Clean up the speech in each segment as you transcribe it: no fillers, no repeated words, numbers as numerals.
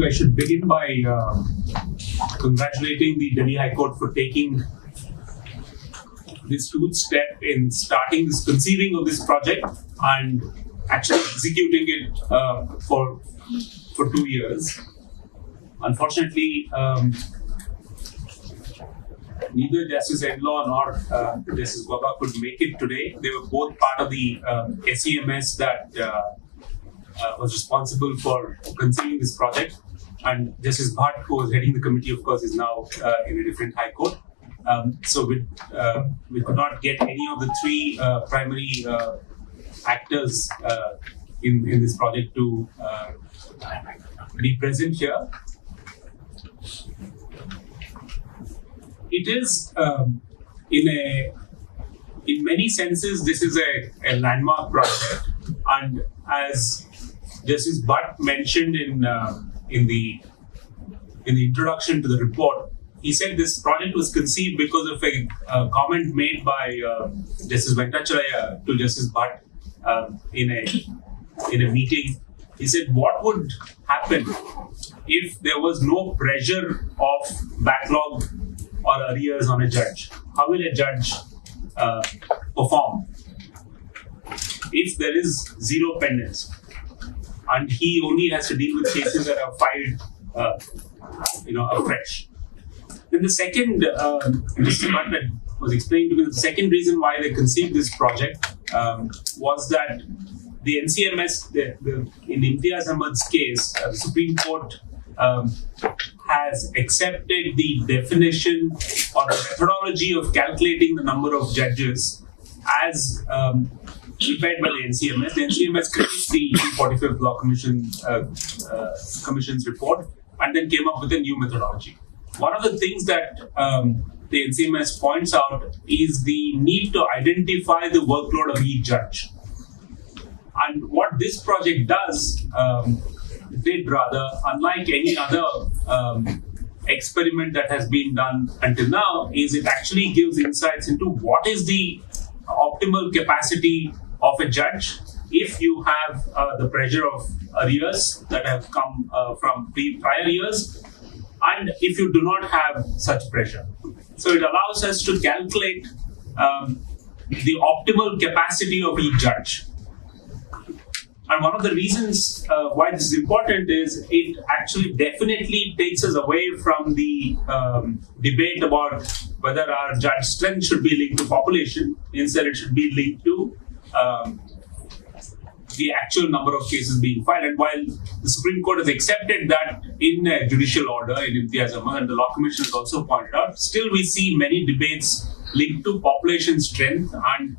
think I should begin by congratulating the Delhi High Court for taking this huge step in starting this conceiving of this project and actually executing it for 2 years. Unfortunately, neither Justice Edlaw nor Justice Goga could make it today. They were both part of the SEMS that was responsible for conceiving this project. And Justice Bhatt, who was heading the committee, of course, is now in a different high court. So we could not get any of the three primary actors in this project to be present here. It is, in many senses, this is a landmark project, and as Justice Bhatt mentioned in the introduction to the report, he said this project was conceived because of a comment made by Justice Venkatacharya to Justice Bhatt in a meeting. He said, what would happen if there was no pressure of backlog or arrears on a judge? How will a judge perform if there is zero pendency and he only has to deal with cases that are filed afresh? Then the second, Mr. Bhatt was explaining to me, the second reason why they conceived this project was that the NCMS, in Imtiaz Ahmad's case, the Supreme Court has accepted the definition or the methodology of calculating the number of judges as prepared by the NCMS. The NCMS critiqued the 45th Law Commission's report and then came up with a new methodology. One of the things that the NCMS points out is the need to identify the workload of each judge. And what this project does, unlike any other experiment that has been done until now, is it actually gives insights into what is the optimal capacity of a judge if you have the pressure of arrears that have come from prior years, and if you do not have such pressure. So it allows us to calculate the optimal capacity of each judge. And one of the reasons why this is important is it actually definitely takes us away from the debate about whether our judge strength should be linked to population. Instead, it should be linked to the actual number of cases being filed. And while the Supreme Court has accepted that in a judicial order in Imtiaz Ahmad, and the Law Commission has also pointed out, still we see many debates linked to population strength and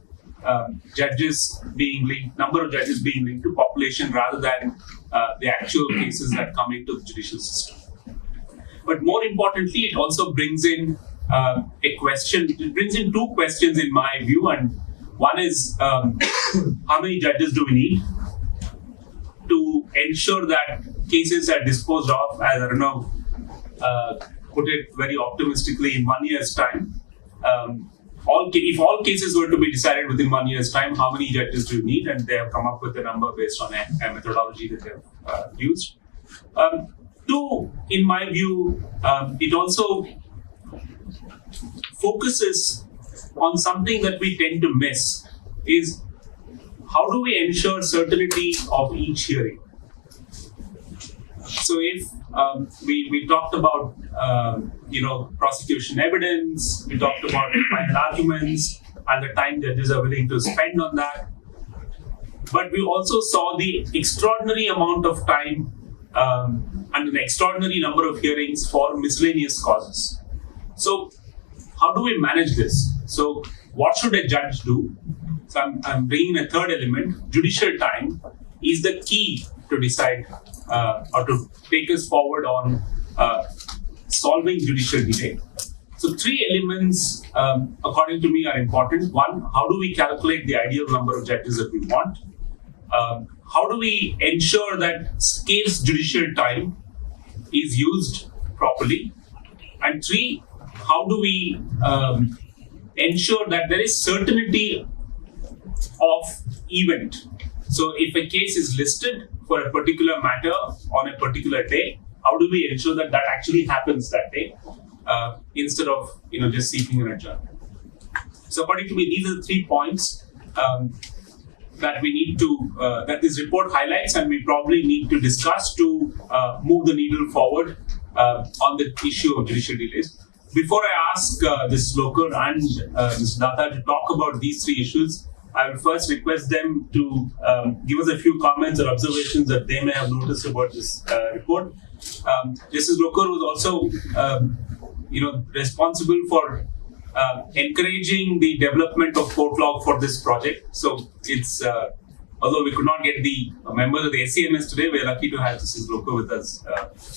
number of judges being linked to population rather than the actual cases that come into the judicial system. But more importantly, it also brings in two questions in my view, and one is how many judges do we need to ensure that cases are disposed of, as Arnav put it very optimistically, in 1 year's time. If all cases were to be decided within 1 year's time, how many judges do you need? And they have come up with a number based on a methodology that they have used. Two, in my view, it also focuses on something that we tend to miss, is how do we ensure certainty of each hearing? So if we talked about prosecution evidence, we talked about final arguments and the time judges are willing to spend on that. But we also saw the extraordinary amount of time and an extraordinary number of hearings for miscellaneous causes. So how do we manage this? So what should a judge do? So I'm bringing a third element. Judicial time is the key to decide or to take us forward on solving judicial delay. So three elements, according to me, are important. One, how do we calculate the ideal number of judges that we want? How do we ensure that scarce judicial time is used properly? And three, how do we ensure that there is certainty of event? So if a case is listed for a particular matter on a particular day, how do we ensure that that actually happens that day instead of just seeking an adjournment? So according to me, these are the 3 points that we need to that this report highlights, and we probably need to discuss to move the needle forward on the issue of judicial delays. Before I ask this Lokur and Mr. Datar to talk about these 3 issues, I will first request them to give us a few comments or observations that they may have noticed about this report. Justice Lokur was also, responsible for encouraging the development of court log for this project. So it's although we could not get the members of the SCMS today, we are lucky to have Justice Lokur with us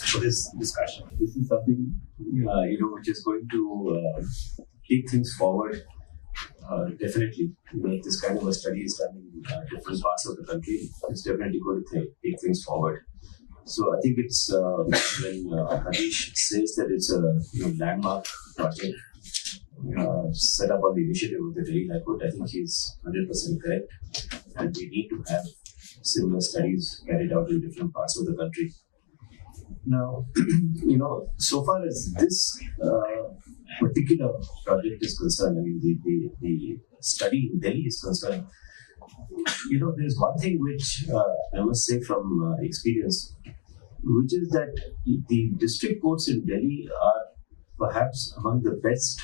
for this discussion. This is something which is going to take things forward. Definitely, if this kind of a study is done in different parts of the country, it's definitely going to take things forward. So I think it's when Harish says that it's a landmark project set up on the initiative of the Delhi High Court, I think he's 100% correct, and we need to have similar studies carried out in different parts of the country. Now, so far as this particular project is concerned, I mean, the study in Delhi is concerned, there's one thing which I must say from experience, which is that the district courts in Delhi are perhaps among the best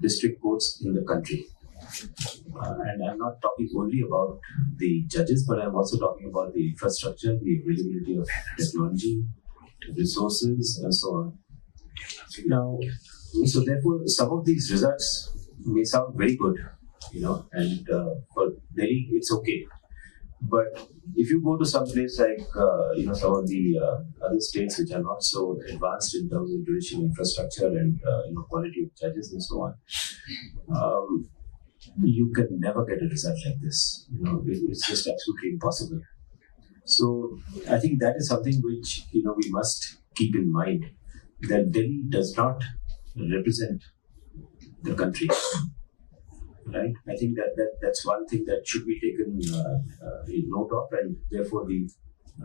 district courts in the country. And I'm not talking only about the judges, but I'm also talking about the infrastructure, the availability of technology, resources, and so on. Now, so therefore, some of these results may sound very good, and for Delhi, it's okay. But if you go to some place like, some of the other states which are not so advanced in terms of judicial infrastructure and, quality of judges and so on, you can never get a result like this. It's just absolutely impossible. So I think that is something which, we must keep in mind, that Delhi does not represent the country. Right? I think that's one thing that should be taken note of, and therefore the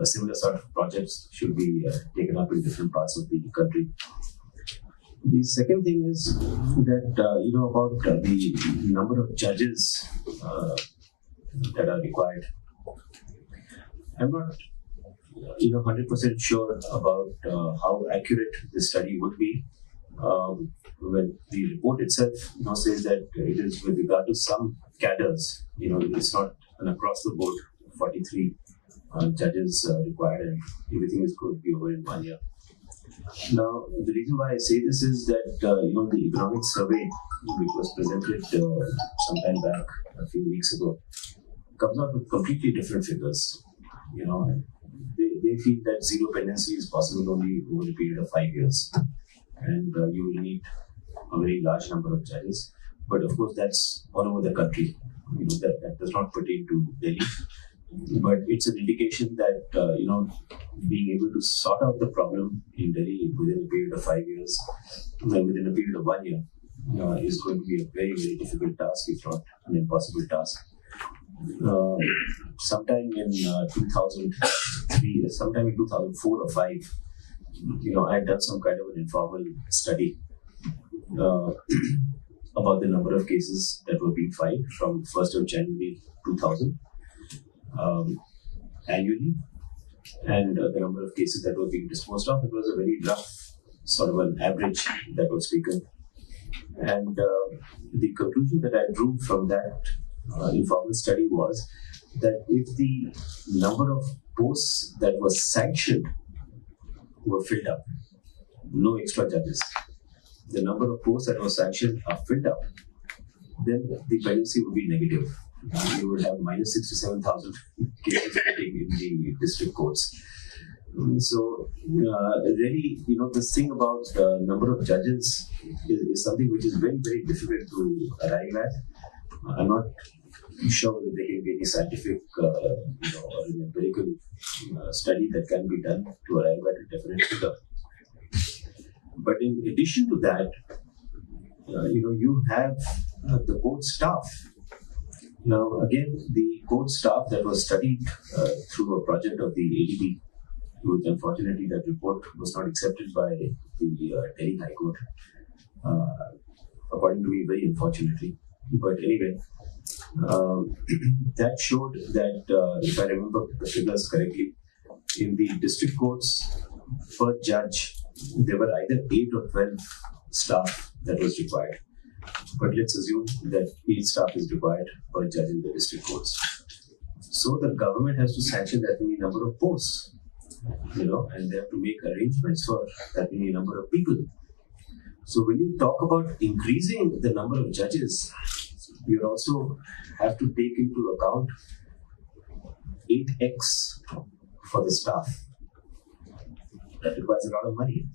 similar sort of projects should be taken up in different parts of the country. The second thing is that about the number of judges that are required. I'm not 100% sure about how accurate this study would be. When the report itself says that it is with regard to some cadres, it's not an across the board 43 judges required, and everything is going to be over in 1 year. Now, the reason why I say this is that the economic survey, which was presented sometime back a few weeks ago, comes out with completely different figures. They feel that zero pendency is possible only over a period of 5 years, and you will need a very large number of judges. But of course, that's all over the country. That does not pertain to Delhi. But it's an indication that being able to sort out the problem in Delhi within a period of 5 years, within a period of 1 year, is going to be a very, very difficult task, if not an impossible task. Sometime in 2003, sometime in 2004 or 5, I had done some kind of an informal study about the number of cases that were being filed from 1st of January 2000 annually, and the number of cases that were being disposed of. It was a very rough sort of an average that was taken, and the conclusion that I drew from that informal study was that if the number of posts that were sanctioned were filled up, no extra judges, the number of posts that were sanctioned are filled up, then the pendency would be negative. You would have minus 67,000 cases in the district courts. So, really, this thing about the number of judges is something which is very, very difficult to arrive at. I'm not sure whether there can be any scientific or empirical study that can be done to arrive at a definite figure. But in addition to that, you have the court staff. Now, again, the court staff that was studied through a project of the ADB which unfortunately that report was not accepted by the Delhi High Court. According to me, very unfortunately. But anyway, that showed that, if I remember the figures correctly, in the district courts, per judge, there were either 8 or 12 staff that was required. But let's assume that 8 staff is required per judge in the district courts. So the government has to sanction that many number of posts, and they have to make arrangements for that many number of people. So when you talk about increasing the number of judges, you also have to take into account 8x for the staff. That requires a lot of money.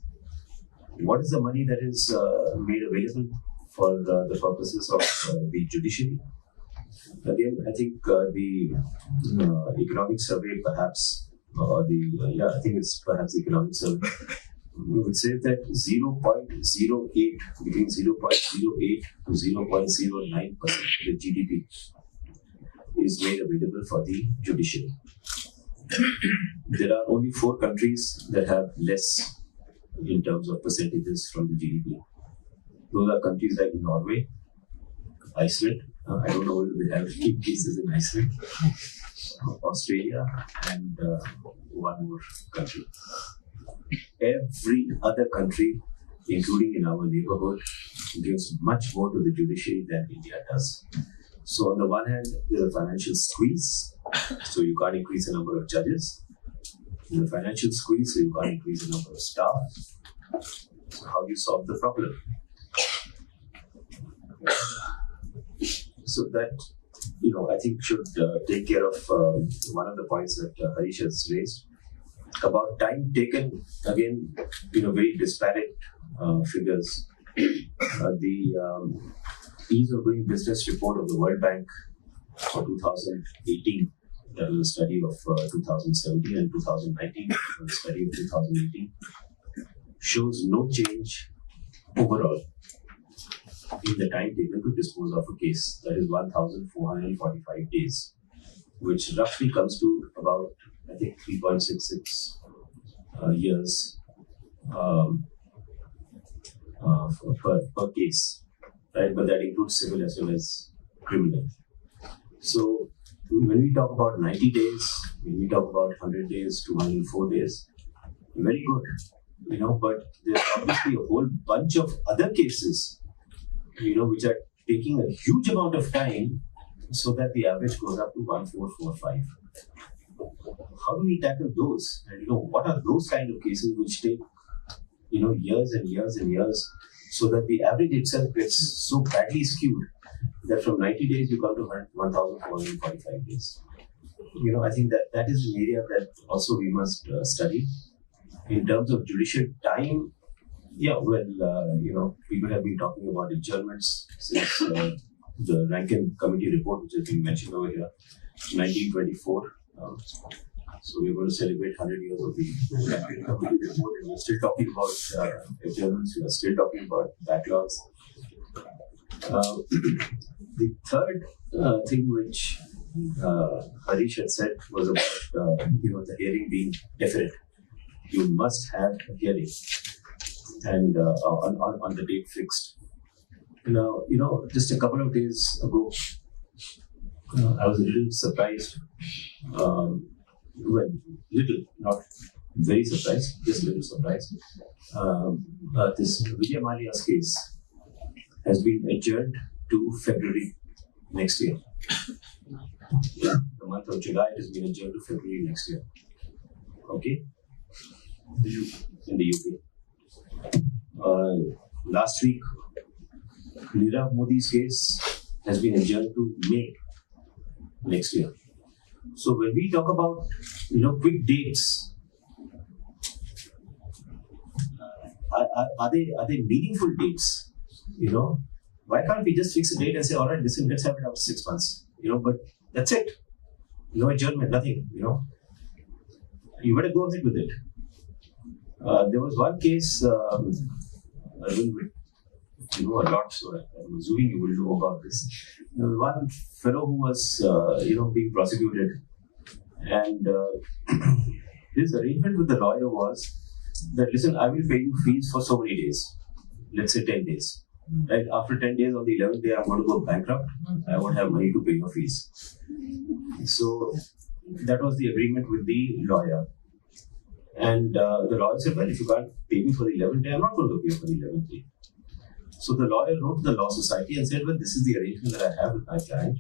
What is the money that is made available for the purposes of the judiciary? Again, I think the economic survey perhaps, I think it's perhaps the economic survey, we would say that 0.08, between 0.08 to 0.09% of the GDP is made available for the judiciary. There are only 4 countries that have less in terms of percentages from the GDP. Those are countries like Norway, Iceland. I don't know whether they have cases in Iceland, Australia, and one more country. Every other country, including in our neighborhood, gives much more to the judiciary than India does. So on the one hand, there's a financial squeeze, so you can't increase the number of judges. There's a financial squeeze, so you can't increase the number of staff. So how do you solve the problem? So that, I think should take care of one of the points that Harish has raised about time taken. Again, very disparate figures. The ease of doing business report of the World Bank for 2018, that was a study of 2017 and 2019, a study of 2018, shows no change overall in the time taken to dispose of a case. That is 1,445 days, which roughly comes to about, I think, 3.66 years per case, right? But that includes civil as well as criminal. So when we talk about 90 days, when we talk about 100 days, 204 days, very good, but there's obviously a whole bunch of other cases, which are taking a huge amount of time, so that the average goes up to 1,445. How do we tackle those? And what are those kind of cases which take years and years and years, so that the average itself gets so badly skewed that from 90 days you come to 1,445 days? I think that is an area that also we must study. In terms of judicial time, people have been talking about adjournments since the Rankin Committee report, which has been mentioned over here, 1924. So we're going to celebrate 100 years of the Rankin Committee report, and we're still talking about adjournments. We are still talking about backlogs. The third thing which Harish had said was about the hearing being definite. You must have a hearing, and on the date fixed. Now, just a couple of days ago, I was a little surprised. Not very surprised, just a little surprised. This Vijay Malia's case has been adjourned to February next year. The month of July, it has been adjourned to February next year. Okay? In the UK. Last week, Nirav Modi's case has been adjourned to May next year. So when we talk about quick dates, are they meaningful dates? Why can't we just fix a date and say, all right, listen, let's have it after 6 months? But that's it. No adjournment, nothing. You better go ahead with it. There was one case, I don't know a lot, so I'm assuming you will know about this. There was one fellow who was, being prosecuted, and his arrangement with the lawyer was that, listen, I will pay you fees for so many days. Let's say 10 days. Right? After 10 days, on the 11th day, I'm going to go bankrupt. I won't have money to pay your fees. So that was the agreement with the lawyer. And the lawyer said, well, if you can't pay me for the 11th day, I'm not going to pay for the 11th day. So the lawyer wrote to the law society and said, well, this is the arrangement that I have with my client.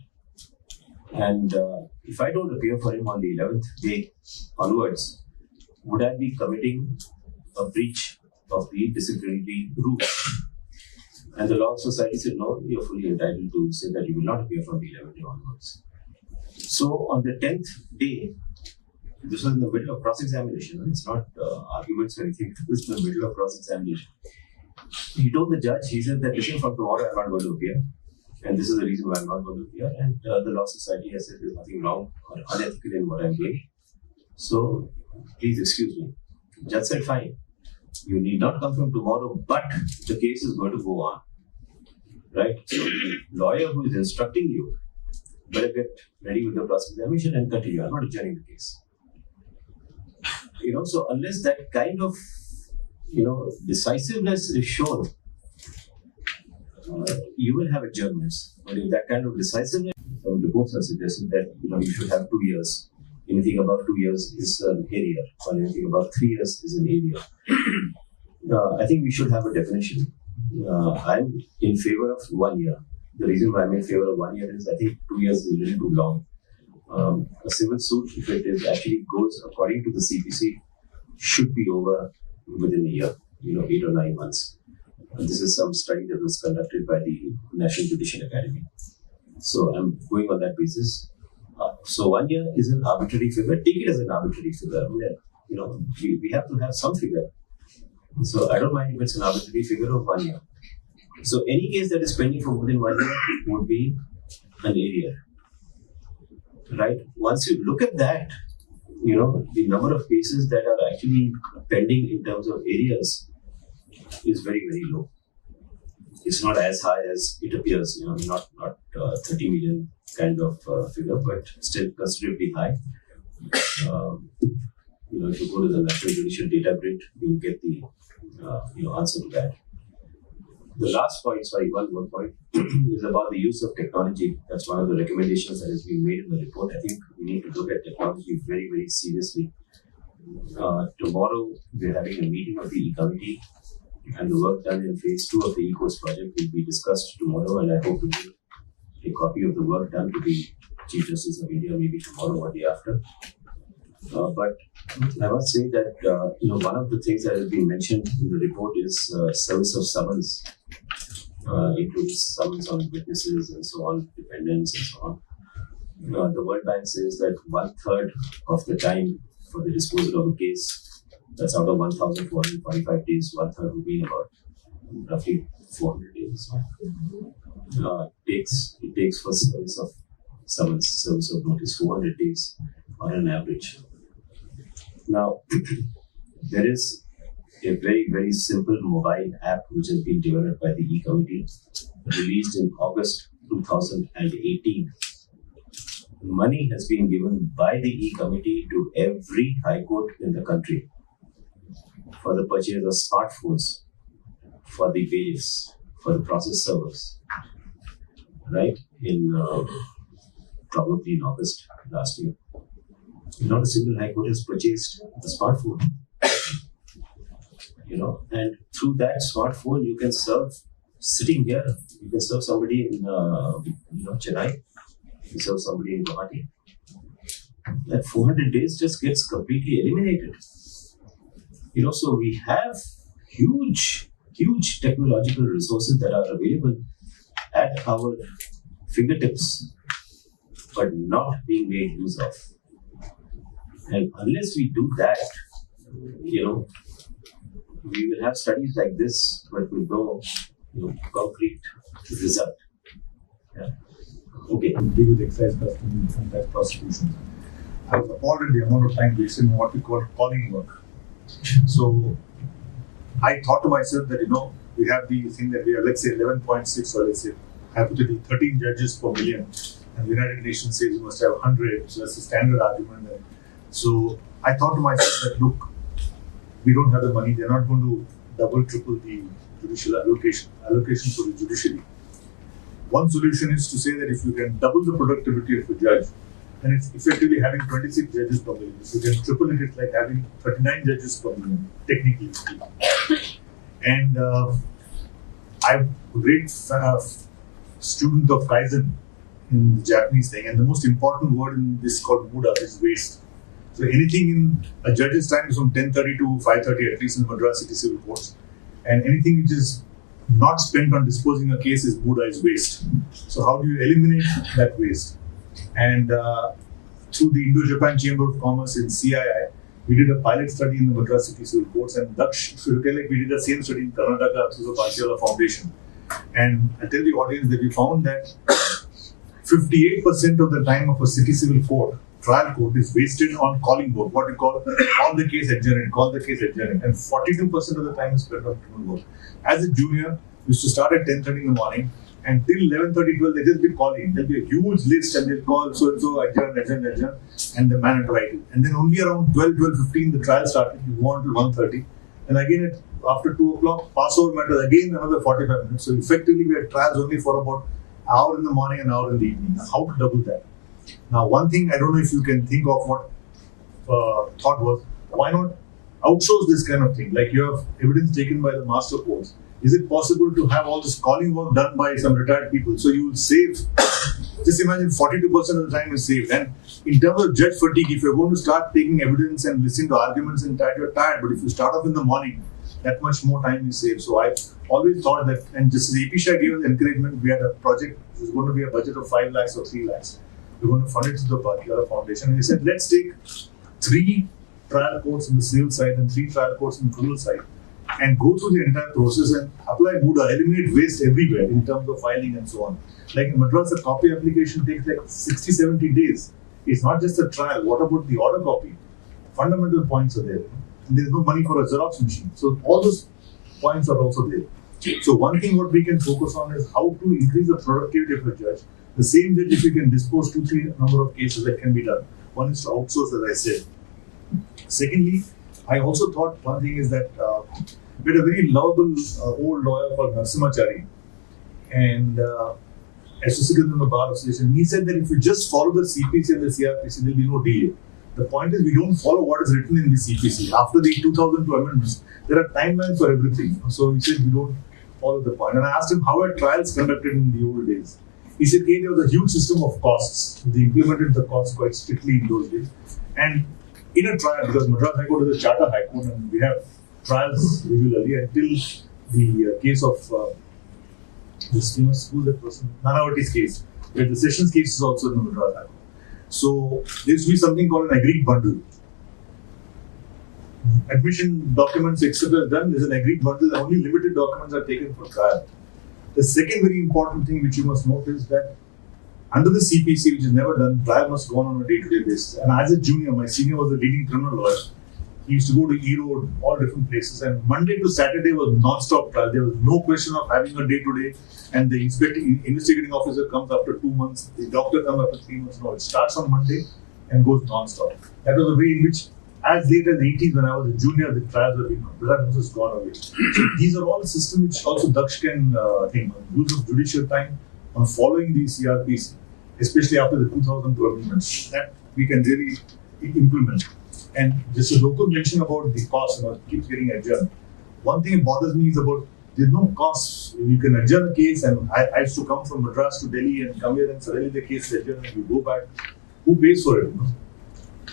And if I don't appear for him on the 11th day onwards, would I be committing a breach of the disciplinary rule? And the law society said, no, you're fully entitled to say that you will not appear from the 11th day onwards. So on the 10th day, this was in the middle of cross-examination. It's not arguments or anything. This was in the middle of cross-examination. He told the judge, he said that, listen, from tomorrow I'm not going to appear. And this is the reason why I'm not going to appear. And the law society has said there's nothing wrong or unethical in what I'm doing. So please excuse me. The judge said, fine. You need not come from tomorrow, but the case is going to go on. Right? So the lawyer who is instructing you better get ready with the cross-examination and continue. I'm not adjourning the case. So unless that kind of, decisiveness is shown, you will have adjournments. But if that kind of decisiveness, some reports have suggested that, you should have 2 years. Anything above 2 years is an area, or anything above 3 years is an area. I think we should have a definition. I'm in favor of 1 year. The reason why I'm in favor of 1 year is I think 2 years is a little too long. A civil suit, if it is actually goes according to the CPC, should be over within a year, 8 or 9 months. This is some study that was conducted by the National Judicial Academy. So I'm going on that basis. So 1 year is an arbitrary figure. Take it as an arbitrary figure. We have to have some figure. So I don't mind if it's an arbitrary figure of 1 year. So any case that is pending for more than 1 year would be an area. Right? Once you look at that, the number of cases that are actually pending in terms of areas is very, very low. It's not as high as it appears, not 30 million kind of figure, but still considerably high. If you go to the National Judicial Data Grid, you will get the answer to that. The last point, one more point, is about the use of technology. That's one of the recommendations that has been made in the report. I think we need to look at technology very, very seriously. Tomorrow, we're having a meeting of the E-Committee, and the work done in phase 2 of the E-Course project will be discussed tomorrow, and I hope to give a copy of the work done to the Chief Justice of India maybe tomorrow or the day after. But I must say that one of the things that has been mentioned in the report is service of summons, including summons on witnesses and so on, dependents and so on. The World Bank says that 1/3 of the time for the disposal of a case, that's out of 1,445 days, 1/3 would be about roughly 400 days. It takes for service of summons, service of notice, 400 days on an average. Now, there is a very, very simple mobile app which has been developed by the E-Committee, released in August 2018. Money has been given by the E-Committee to every high court in the country for the purchase of smartphones, for the bailiffs, for the process servers, right? Probably in August last year. Not a single high court has purchased a smartphone. And through that smartphone, you can serve sitting here. You can serve somebody in Chennai. You can serve somebody in Guwahati. That 400 days just gets completely eliminated. So we have huge technological resources that are available at our fingertips, but not being made use of. And unless we do that, we will have studies like this, but with no concrete result. Yeah. Okay. I agree with the excise custom and that prosecution. I was appalled at the amount of time wasted in what we call calling work. So I thought to myself that, we have the thing that we are, let's say 11.6 or let's say hypothetically 13 judges per million. And the United Nations says you must have 100, so that's the standard argument. So I thought to myself that, look, we don't have the money. They're not going to double, triple the judicial allocation for the judiciary. One solution is to say that if you can double the productivity of a judge, then it's effectively having 26 judges per million. If you can triple it, it's like having 39 judges per million, technically speaking. And I'm a great student of Kaizen in the Japanese thing, and the most important word in this called Muda is waste. So anything in a judge's time is from 10:30 to 5:30, at least in Madras City Civil Courts, and anything which is not spent on disposing a case is Muda, is waste. So how do you eliminate that waste? And through the Indo-Japan Chamber of Commerce in CII, we did a pilot study in the Madras City Civil Courts, and Daksh, if you recollect, we did the same study in Karnataka through the Pachiala Foundation. And I tell the audience that we found that 58% of the time of a city civil court, trial court, is wasted on calling board, what we call the case adjourned, call the case adjourned, and 42% of the time is spent on criminal work. As a junior, we used to start at 10:30 in the morning, and till 11:30, 12, they just be calling. There'll be a huge list, and they'll call so-and-so, adjourn, and the man had to write it. And then only around 12:15, the trial started. You go on till 1:30. And again, after 2 o'clock, Passover matters, again another 45 minutes. So effectively, we had trials only for about an hour in the morning and an hour in the evening. Now, how to double that? Now, one thing, I don't know if you can think of what thought was, why not outsource this kind of thing? Like you have evidence taken by the master courts. Is it possible to have all this calling work done by some retired people? So you will save, just imagine 42% of the time is saved. And in terms of judge fatigue, if you're going to start taking evidence and listening to arguments and tired, you're tired. But if you start off in the morning, that much more time is saved. So I've always thought that, and just as AP Shah gave us encouragement, we had a project, it was going to be a budget of 5 lakhs or 3 lakhs. We're going to fund it to the Pachiala Foundation. And we said, let's take 3 trial courts on the civil side and 3 trial courts on the criminal side, and go through the entire process and apply Muda, eliminate waste everywhere in terms of filing and so on. Like in Madras, a copy application takes like 60-70 days. It's not just a trial. What about the order copy? Fundamental points are there. And there's no money for a Xerox machine. So all those points are also there. So one thing what we can focus on is how to increase the productivity of a judge. The same judge, if you can dispose 2-3 number of cases, that can be done. One is to outsource, as I said. Secondly, I also thought one thing is that we had a very lovable old lawyer called Narsimachari, and associated in the Bar Association. He said that if you just follow the CPC and the CRPC, there will be no delay. The point is we don't follow what is written in the CPC. After the 2002 amendments, there are timelines for everything. So he said we don't follow the point. And I asked him how are trials conducted in the old days. He said, hey, there was a huge system of costs. They implemented the costs quite strictly in those days. And in a trial, because Madras High Court is a charter high court and we have trials regularly until the case of this famous, who's that person? Nanavati's case, where the Sessions case is also in the Madras High Court. So there used to be something called an agreed bundle. Admission documents, etc. is done, there's an agreed bundle, and only limited documents are taken for trial. The second very important thing which you must note is that under the CPC, which is never done, trial must go on a day-to-day basis. And as a junior, my senior was a leading criminal lawyer. He used to go to E-Road, all different places. And Monday to Saturday was non-stop trial. There was no question of having a day-to-day. And the investigating officer comes after 2 months. The doctor comes after 3 months. No, it starts on Monday and goes non-stop. That was the way in which, as late as the 80s, when I was a junior, the trials have been, that has gone away. So these are all systems which also Daksh can think on. Use of judicial time on following the CRPC, especially after the 2002 amendments, that we can really implement. And just as Lokur mentioned about the cost, it keeps getting adjourned. One thing that bothers me is about there's no cost. You can adjourn a case, and I used to come from Madras to Delhi and come here and suddenly the case is adjourned and you go back. Who pays for it?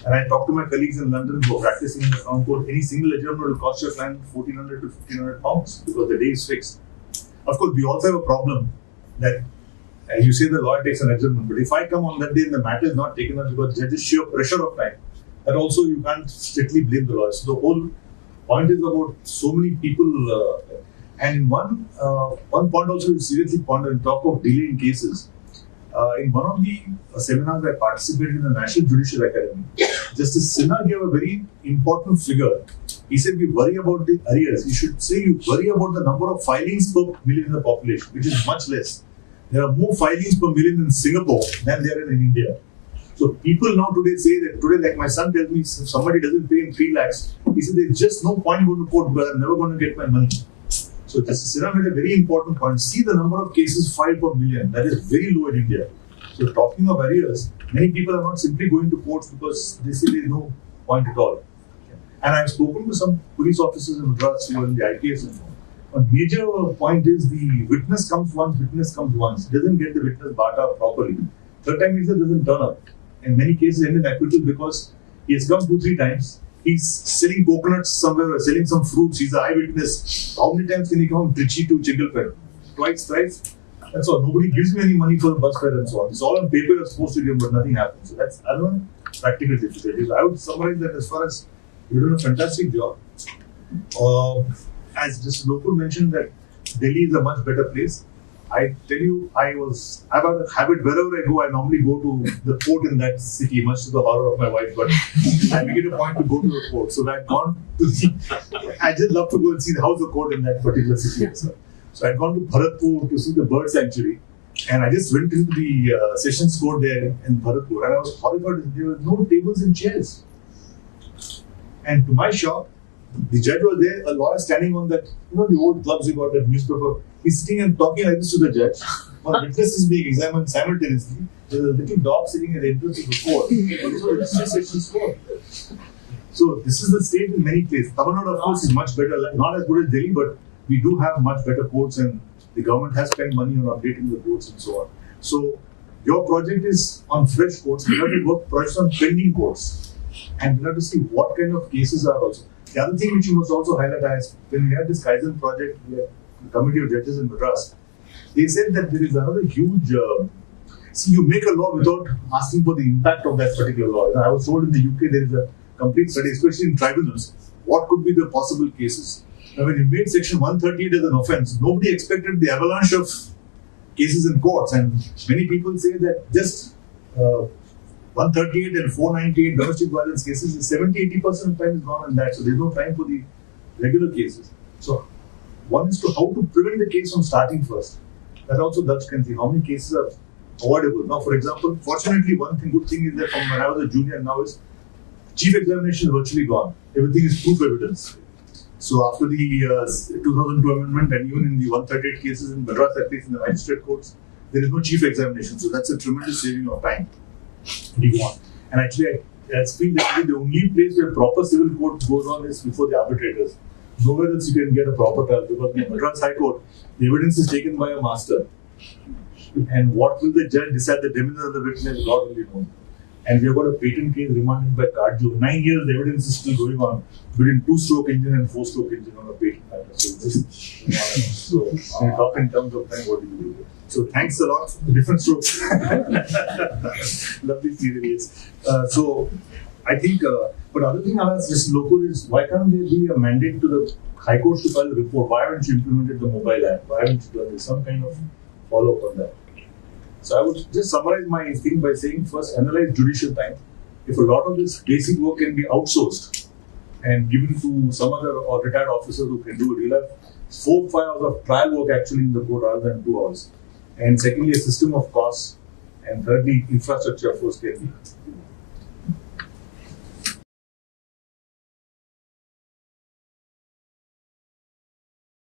And I talked to my colleagues in London who are practicing in the Crown Court. Any single adjournment will cost your client 1,400 to 1,500 pounds because the day is fixed. Of course, we also have a problem that you say the lawyer takes an adjournment, but if I come on that day and the matter is not taken up because judge's sheer pressure of time, that also you can't strictly blame the lawyer. So the whole point is about so many people. And in one point also we seriously ponder and talk of delay in cases. In one of the seminars I participated in the National Judicial Academy, Justice Sinha gave a very important figure. He said we worry about the arrears. You should say you worry about the number of filings per million in the population, which is much less. There are more filings per million in Singapore than there are in India. So people now today say that today, like my son tells me, if somebody doesn't pay him 3 lakhs, he said there's just no point going to court because I'm never going to get my money. So this is a very important point. See the number of cases filed per million. That is very low in India. So talking of arrears, many people are not simply going to courts because they say there's no point at all. And I've spoken to some police officers in Madras who are in the IPS and so on. A major point is the witness comes once, doesn't get the witness bata properly. Third time he doesn't turn up. In many cases end in acquittal because he has come 2-3 times. He's selling coconuts somewhere or selling some fruits. He's an eyewitness. How many times can he come from Trichy to Chingalpet? Twice, thrice? That's all. Nobody gives him any money for the bus fare and so on. It's all on paper you're supposed to give, but nothing happens. So that's another practical difficulty. I would summarize that as far as you're doing a fantastic job. As just Lokur mentioned that Delhi is a much better place. I tell you, I have a habit wherever I go, I normally go to the court in that city, much to the horror of my wife, but I make it a point to go to the court. So I've gone to I just love to go and see the house of court in that particular city. So I'd gone to Bharatpur to see the bird sanctuary, and I just went into the sessions court there in Bharatpur, and I was horrified. There were no tables and chairs. And to my shock, the judge was there, a lawyer standing on that, the old clubs you got that newspaper. He's sitting and talking like this to the judge. One witness is being examined simultaneously. There's a little dog sitting at the entrance of the court. So this is the state in many places. Tamil Nadu, of course, is much better, not as good as Delhi, but we do have much better courts, and the government has spent money on updating the courts and so on. So your project is on fresh courts. We have to work projects on pending courts, and we have to see what kind of cases are also. The other thing which you must also highlight is when we had this Kaizen project, the committee of judges in Madras, they said that there is another huge. See, you make a law without asking for the impact of that particular law. I was told in the UK there is a complete study, especially in tribunals, what could be the possible cases. Now, when you made Section 138 as an offence, nobody expected the avalanche of cases in courts, and many people say that just 138 and 498 domestic violence cases, 70-80% of time is gone on that. So there's no time for the regular cases. So one is to how to prevent the case from starting first. That also Daksh can see how many cases are avoidable. Now, for example, fortunately, good thing is that from when I was a junior now is chief examination is virtually gone. Everything is proof evidence. So after the 2002 amendment and even in the 138 cases in Madras, at least in the magistrate courts, there is no chief examination. So that's a tremendous saving of time. And actually, I feel that the only place where proper civil court goes on is before the arbitrators. Nowhere else you can get a proper trial because in the Madras High Court, the evidence is taken by a master. And what will the judge decide the demeanor of the witness, God only knows. And we have got a patent case remanded by Kajju. 9 years, the evidence is still going on between 2-stroke engine and 4-stroke engine on a patent matter. So we talk in terms of time, what do you do? So thanks a lot. Different strokes. Lovely series. So I think, but other thing I'll ask just Lokur is why can't there be a mandate to the High Court to file a report? Why haven't you implemented the mobile app? Why haven't you done some kind of follow up on that? So I would just summarize my thing by saying first analyze judicial time. If a lot of this basic work can be outsourced and given to some other or retired officer who can do it, you'll have 4-5 hours of trial work actually in the court rather than 2 hours. And secondly, a system of costs. And thirdly, infrastructure of course can be